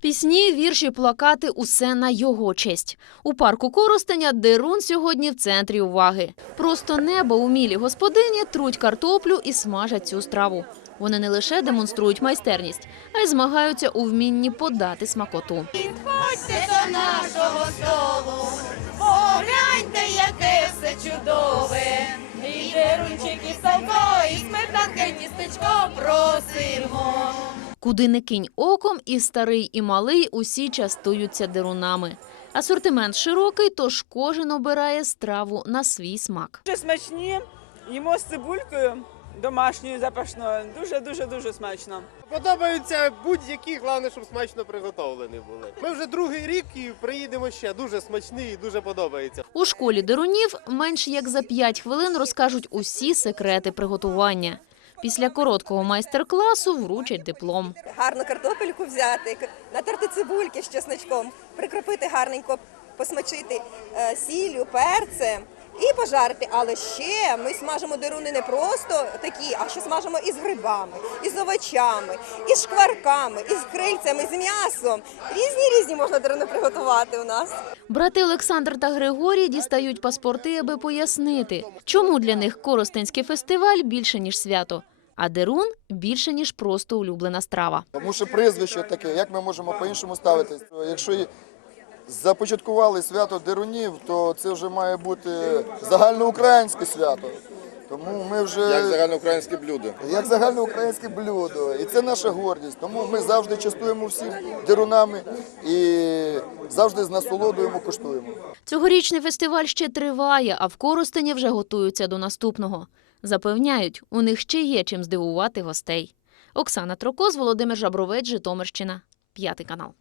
Пісні, вірші, плакати усе на його честь. У парку Коростеня Дерун сьогодні в центрі уваги. Просто небо умілі господині труть картоплю і смажать цю страву. Вони не лише демонструють майстерність, а й змагаються у вмінні подати смакоту. Підходьте до нашого столу, погляньте, яке все чудове. І дерунчик, і салко, і сметанка, тістечко просимо. Куди не кинь оком, і старий, і малий усі частуються дерунами. Асортимент широкий, тож кожен обирає страву на свій смак. Дуже смачні, їмо з цибулькою домашньою запашною. Дуже дуже дуже смачно. Подобаються будь-які, головне, щоб смачно приготовлені були. Ми вже другий рік і приїдемо ще. Дуже смачний і дуже подобається. У школі дерунів менш як за 5 хвилин розкажуть усі секрети приготування. Після короткого майстер-класу вручать диплом. гарну картопельку взяти, натерти цибульки з чесночком, прикропити гарненько, посмачити е, сіллю, перцем і пожарити. Але ще ми смажимо деруни не просто такі, а ще смажимо із грибами, із овочами, із шкварками, із крильцями, з м'ясом. Різні різні можна деруни приготувати у нас. Брати Олександр та Григорій дістають паспорти, аби пояснити, чому для них Коростенський фестиваль більше ніж свято, а дерун більше ніж просто улюблена страва. Тому що прізвище таке, як ми можемо по-іншому ставитись? Якщо започаткували свято Дерунів, то це вже має бути загальноукраїнське свято. Тому ми вже Як загальноукраїнське блюдо. як загальноукраїнське блюдо. І це наша гордість. Тому ми завжди частуємо всіх дерунами і завжди з насолодою куштуємо. Цьогорічний фестиваль ще триває, а в Коростені вже готуються до наступного. Запевняють, у них ще є чим здивувати гостей. Оксана Трокоз, Володимир Жабровець, Житомирщина, п'ятий канал.